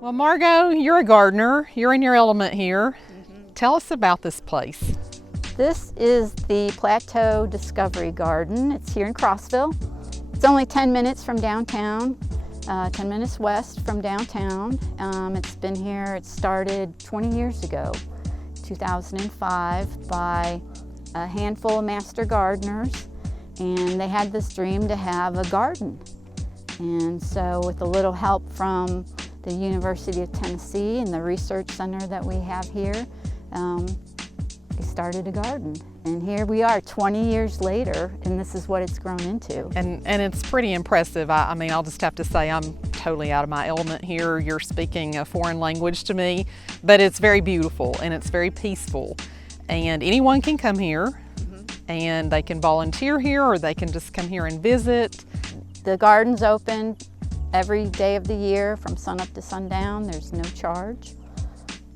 Well, Margot, you're a gardener. You're in your element here. Tell us about this place. This is the Plateau Discovery Garden. It's here in Crossville. It's only 10 minutes from downtown, 10 minutes west from downtown. It's been here, it started 20 years ago, 2005, by a handful of master gardeners, and they had this dream to have a garden. And so with a little help from the University of Tennessee and the research center that we have here, they started a garden. And here we are 20 years later, and this is what it's grown into. And it's pretty impressive. I mean, I'll just have to say I'm totally out of my element here. You're speaking a foreign language to me, but it's very beautiful and it's very peaceful. And anyone can come here and they can volunteer here, or they can just come here and visit. The garden's open every day of the year from sunup to sundown. There's no charge.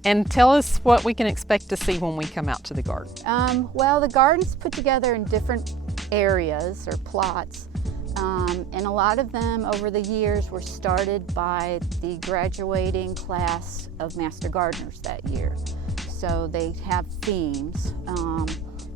And tell us what we can expect to see when we come out to the garden. Well, the garden's put together in different areas or plots, and a lot of them over the years were started by the graduating class of master gardeners that year. So they have themes.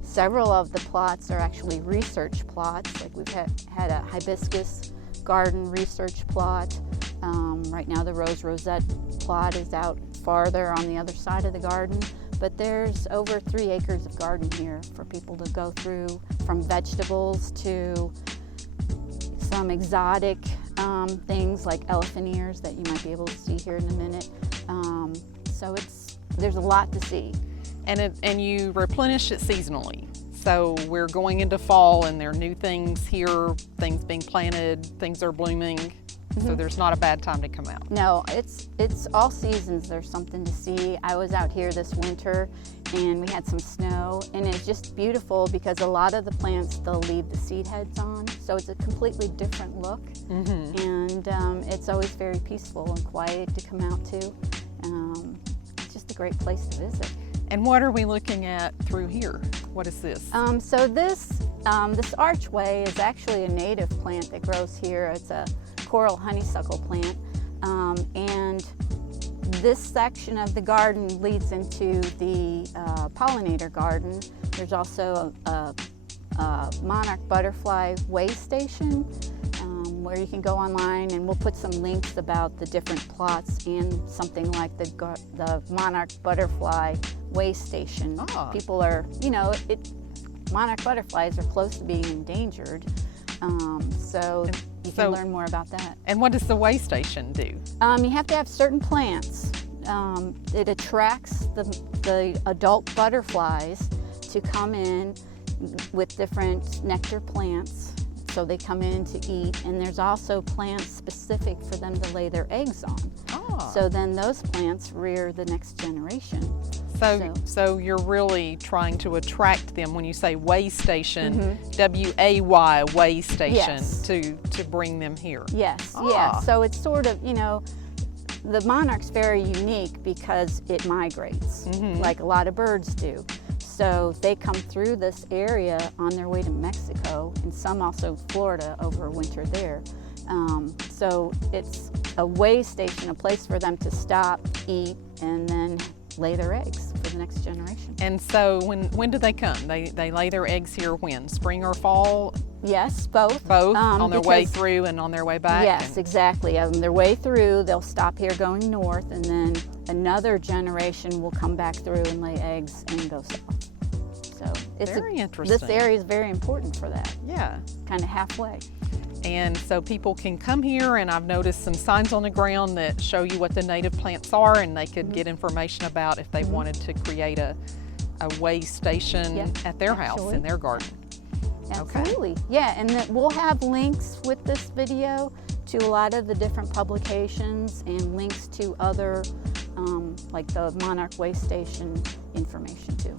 Several of the plots are actually research plots, like we've had a hibiscus garden research plot. Right now the rose rosette plot is out farther on the other side of the garden, but there's over 3 acres of garden here for people to go through, from vegetables to some exotic things like elephant ears that you might be able to see here in a minute. So there's a lot to see. And you replenish it seasonally. So we're going into fall and there are new things here, things being planted, things are blooming. So there's not a bad time to come out. No, it's all seasons. There's something to see. I was out here this winter and we had some snow, and it's just beautiful because a lot of the plants, they'll leave the seed heads on. So it's a completely different look. And it's always very peaceful and quiet to come out to. It's just a great place to visit. And what are we looking at through here? What is this? So this archway is actually a native plant that grows here. It's a coral honeysuckle plant, and this section of the garden leads into the pollinator garden. There's also a monarch butterfly way station where you can go online, and we'll put some links about the different plots and something like the monarch butterfly way station. People are, monarch butterflies are close to being endangered, so you can learn more about that. And what does the way station do? You have to have certain plants. It attracts the adult butterflies to come in with different nectar plants, so they come in to eat, and there's also plants specific for them to lay their eggs on. So then those plants rear the next generation. So you're really trying to attract them when you say way station, W-A-Y, way station, yes, to bring them here. Yes, yeah. So it's sort of, the monarch's very unique because it migrates, like a lot of birds do. So they come through this area on their way to Mexico, and some also Florida over winter there. So it's a way station, a place for them to stop, eat, and then lay their eggs for the next generation. And so when do they come? They lay their eggs here when? Spring or fall? Yes, both. Both? On their way through and on their way back? Yes, exactly. On their way through, they'll stop here going north, and then another generation will come back through and lay eggs and go south. So it's very interesting. This area is very important for that. Yeah. Kind of halfway. And so people can come here, and I've noticed some signs on the ground that show you what the native plants are, and they could get information about if they wanted to create a way station at their house, in their garden. Absolutely. Okay. Yeah, and we'll have links with this video to a lot of the different publications and links to other, like the Monarch Way Station information too.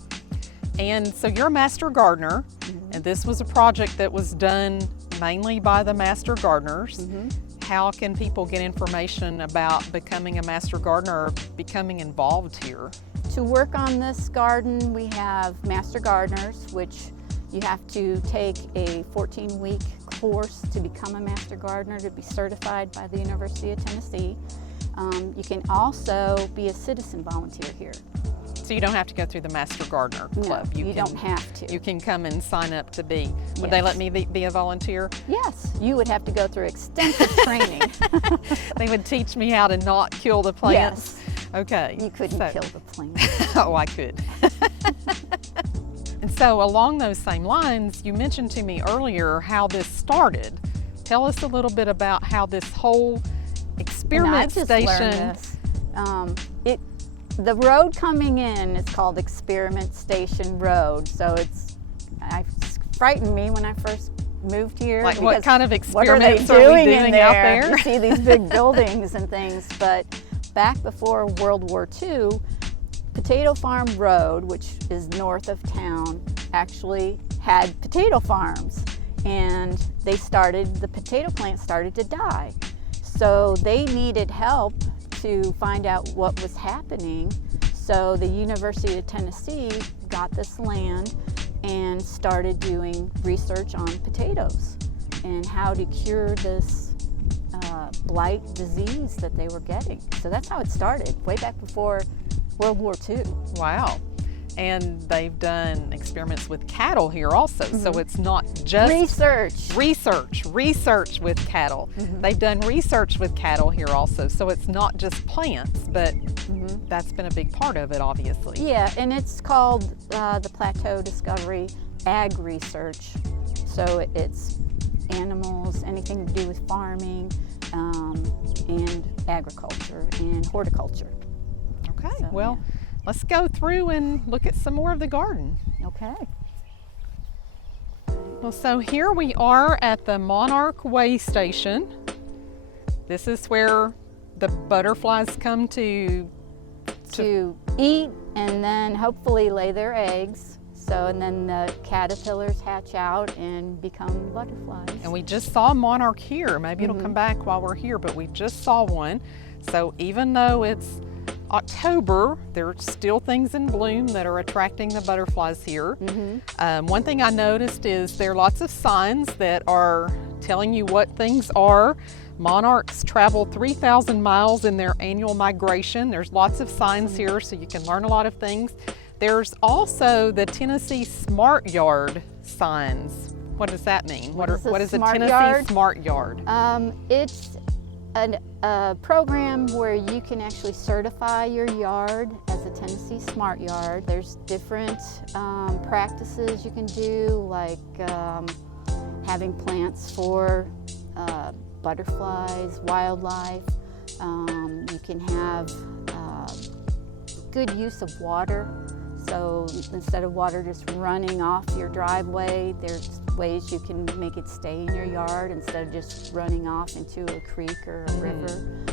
And so you're a master gardener, and this was a project that was done mainly by the master gardeners. How can people get information about becoming a master gardener or becoming involved here? To work on this garden, we have master gardeners, which you have to take a 14-week course to become a master gardener, to be certified by the University of Tennessee. You can also be a citizen volunteer here. So you don't have to go through the Master Gardener Club. No, you don't have to. You can come and sign up to be. Would they let me be a volunteer? Yes, you would have to go through extensive training. They would teach me how to not kill the plants? Yes. Okay. You couldn't kill the plants. Oh, I could. And so along those same lines, you mentioned to me earlier how this started. Tell us a little bit about how this whole experiment station. The road coming in is called Experiment Station Road, so it frightened me when I first moved here. Like what kind of experiments what are they doing out there? You see these big buildings and things, but back before World War II, Potato Farm Road, which is north of town, actually had potato farms, and the potato plants started to die. So they needed help to find out what was happening. So the University of Tennessee got this land and started doing research on potatoes and how to cure this blight disease that they were getting. So that's how it started, way back before World War II. Wow. And they've done experiments with cattle here also. So it's not just research with cattle. They've done research with cattle here also. So it's not just plants, but that's been a big part of it, obviously. Yeah, and it's called the Plateau Discovery Ag Research. So it's animals, anything to do with farming, and agriculture and horticulture. Okay, So, well, let's go through and look at some more of the garden. Okay. Well, so here we are at the Monarch Way Station. This is where the butterflies come to eat and then hopefully lay their eggs. So, and then the caterpillars hatch out and become butterflies. And we just saw a monarch here. Maybe it'll come back while we're here, but we just saw one. So even though it's October, there are still things in bloom that are attracting the butterflies here. One thing I noticed is there are lots of signs that are telling you what things are. Monarchs travel 3,000 miles in their annual migration. There's lots of signs here, so you can learn a lot of things. There's also the Tennessee Smart Yard signs. What does that mean? What is a Tennessee Smart Yard? It's a program where you can actually certify your yard as a Tennessee Smart Yard. There's different practices you can do, like having plants for butterflies, wildlife. You can have good use of water. So instead of water just running off your driveway, there's ways you can make it stay in your yard instead of just running off into a creek or a river.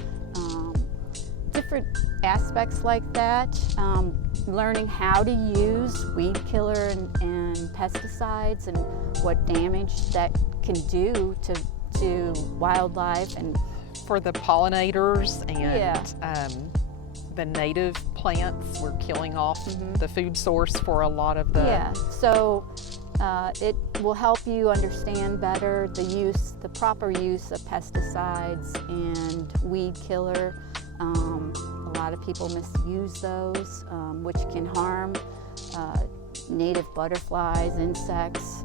Different aspects like that. Learning how to use weed killer and pesticides and what damage that can do to wildlife and for the pollinators and the native plants. We're killing off the food source for a lot of the... Yeah, so it will help you understand better the proper use of pesticides and weed killer. A lot of people misuse those, which can harm native butterflies, insects,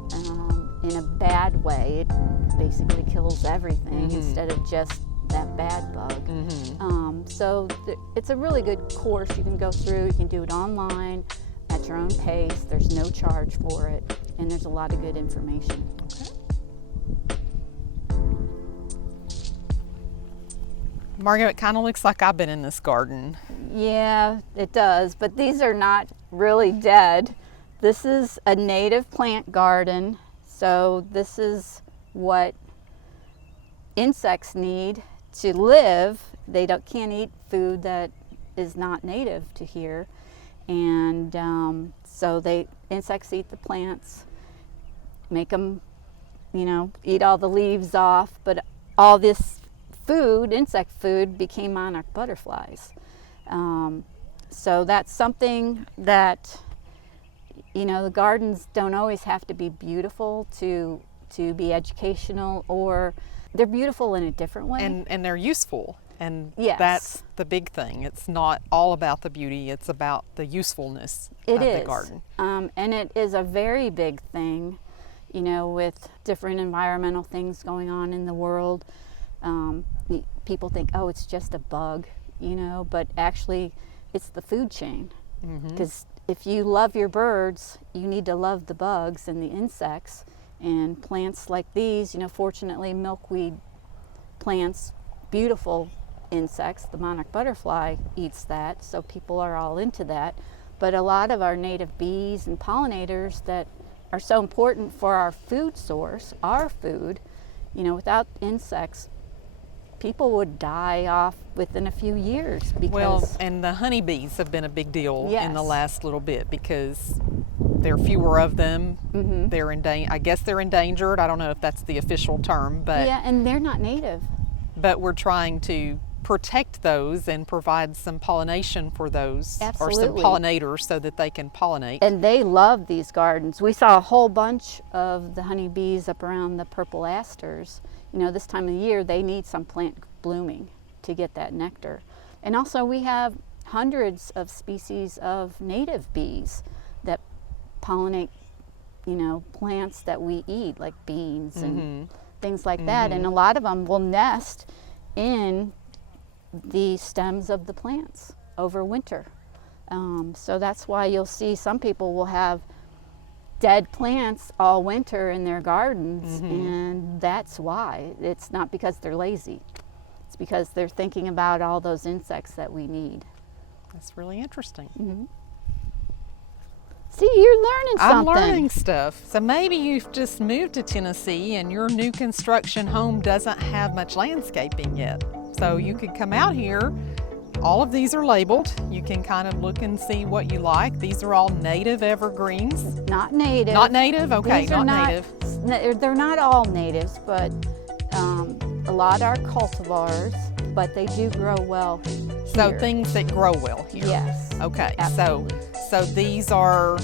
in a bad way. It basically kills everything instead of just that bad bug. So it's a really good course you can go through. You can do it online at your own pace. There's no charge for it, and there's a lot of good information. Okay. Margo, it kind of looks like I've been in this garden. Yeah, it does, but these are not really dead. This is a native plant garden, so this is what insects need to live. They can't eat food that is not native to here, and so insects eat the plants, make them, eat all the leaves off, but all this food, insect food, became monarch butterflies. So that's something that, the gardens don't always have to be beautiful to be educational, or they're beautiful in a different way. And they're useful. And Yes. that's the big thing. It's not all about the beauty, it's about the usefulness of the garden. And it is a very big thing, you know, with different environmental things going on in the world. People think, oh, it's just a bug, you know, but actually it's the food chain. Because if you love your birds, you need to love the bugs and the insects. And plants like these, you know, fortunately milkweed plants, beautiful insects, the monarch butterfly eats that, so people are all into that. But a lot of our native bees and pollinators that are so important for our food source, our food, you know, without insects, people would die off within a few years. Because well, and the honeybees have been a big deal in the Yes. last little bit because there are fewer of them. They're I guess they're endangered. I don't know if that's the official term, but yeah, and they're not native. but we're trying to protect those and provide some pollination for those, or some Absolutely. pollinators so that they can pollinate. And they love these gardens. We saw a whole bunch of the honeybees up around the purple asters. You know, this time of year they need some plant blooming to get that nectar. And also we have hundreds of species of native bees that pollinate, you know, plants that we eat, like beans and things like that. And a lot of them will nest in the stems of the plants over winter. So that's why you'll see some people will have dead plants all winter in their gardens, and that's why. It's not because they're lazy. It's because they're thinking about all those insects that we need. That's really interesting. See, you're learning I'm something. learning stuff. So maybe you've just moved to Tennessee and your new construction home doesn't have much landscaping yet. So you could come out here. All of these are labeled. You can kind of look and see what you like. These are all native evergreens. Not native. Not native? Okay, These are not native. They're not all natives, but a lot are cultivars, but they do grow well So here. things that grow well here. Yes. Okay, Absolutely. so these are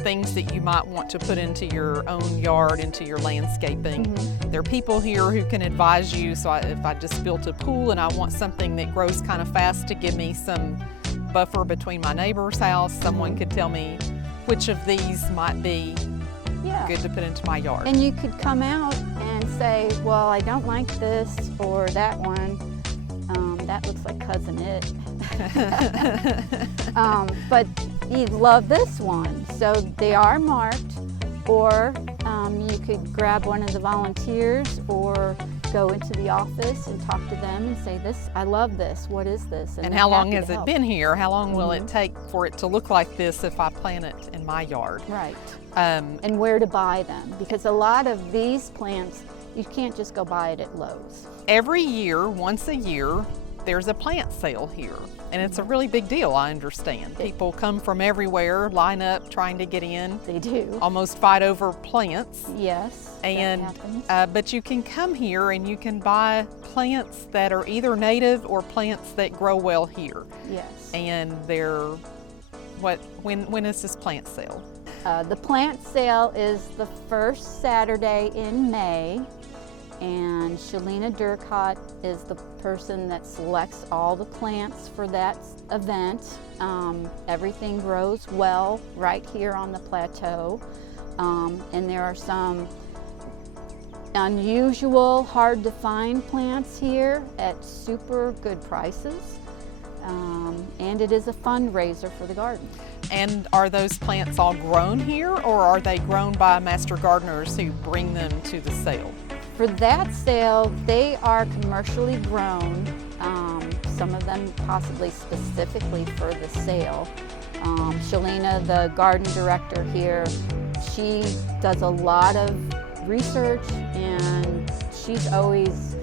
things that you might want to put into your own yard, into your landscaping. There are people here who can advise you. So if I just built a pool and I want something that grows kind of fast to give me some buffer between my neighbor's house, someone could tell me which of these might be Yeah. good to put into my yard. And you could come out and say, well, I don't like this or that one. That looks like Cousin It. But you love this one. So they are marked, or you could grab one of the volunteers or go into the office and talk to them and say, I love this. What is this? And they're how long happy has to it help. been here? How long will it take for it to look like this if I plant it in my yard? Right. Um, And where to buy them, because a lot of these plants, you can't just go buy it at Lowe's. every year, once a year, there's a plant sale here. And it's a really big deal, I understand. People come from everywhere, line up, trying to get in, They do. almost fight over plants. Yes, And that happens. but you can come here and you can buy plants that are either native or plants that grow well here. Yes. And they're when is this plant sale? The plant sale is the first Saturday in May, and Shalina Durkot is the person that selects all the plants for that event. Everything grows well right here on the plateau, and there are some unusual, hard to find plants here at super good prices, and it is a fundraiser for the garden. And are those plants all grown here, or are they grown by master gardeners who bring them to the sale? For that sale, they are commercially grown, some of them possibly specifically for the sale. Shalina, the garden director here, she does a lot of research, and she's always,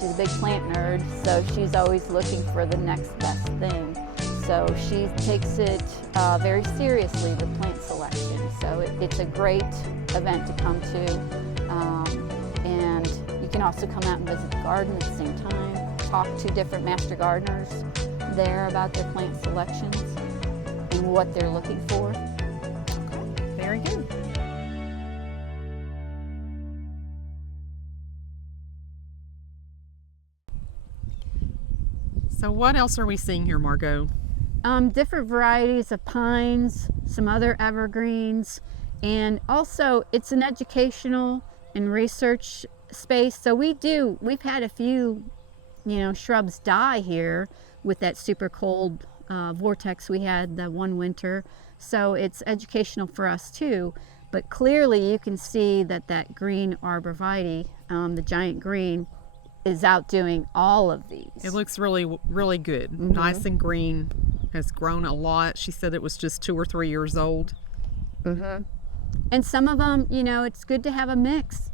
she's a big plant nerd, so she's always looking for the next best thing. So she takes it very seriously, the plant selection. So it's a great event to come to. And you can also come out and visit the garden at the same time, talk to different master gardeners there about their plant selections and what they're looking for. Okay, very good. So what else are we seeing here, Margot? Different varieties of pines, some other evergreens, and also it's an educational and research space. So we've had a few, shrubs die here with that super cold vortex we had the one winter. So it's educational for us too. But clearly you can see that green arborvitae, the giant green, is outdoing all of these. It looks really, really good. Mm-hmm. Nice and green. Has grown a lot. She said it was just 2 or 3 years old. Mm-hmm. And some of them, it's good to have a mix.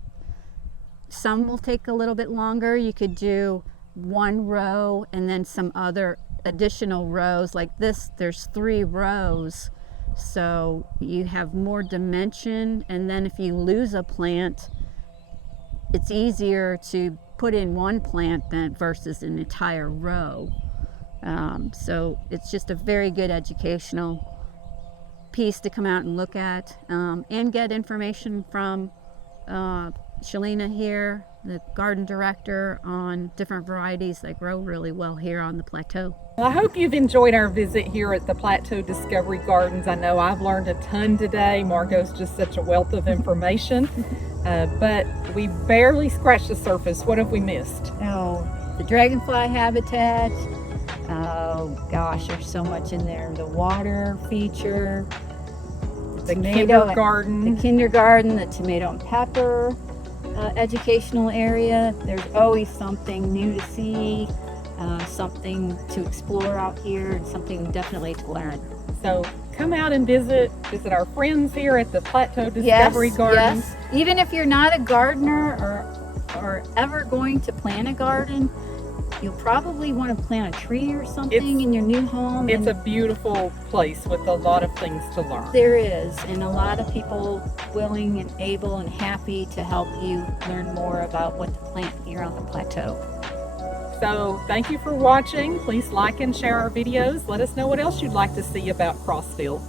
Some will take a little bit longer. You could do one row and then some other additional rows. Like this, there's 3 rows. So you have more dimension. And then if you lose a plant, it's easier to put in one plant than versus an entire row. So it's just a very good educational piece to come out and look at, and get information from Shalina here, the garden director, on different varieties that grow really well here on the plateau. Well, I hope you've enjoyed our visit here at the Plateau Discovery Gardens. I know I've learned a ton today. Margot's just such a wealth of information, but we barely scratched the surface. What have we missed? Oh, the dragonfly habitat. Oh gosh, there's so much in there. The water feature, The KinderGarden. The KinderGarden, the tomato and pepper educational area. There's always something new to see, something to explore out here, and something definitely to learn. So come out and visit our friends here at the Plateau Discovery Gardens. Yes. Even if you're not a gardener or ever going to plant a garden, you'll probably want to plant a tree or something in your new home. It's a beautiful place with a lot of things to learn. There is, and a lot of people willing and able and happy to help you learn more about what to plant here on the plateau. So thank you for watching. Please like and share our videos. Let us know what else you'd like to see about Crossville.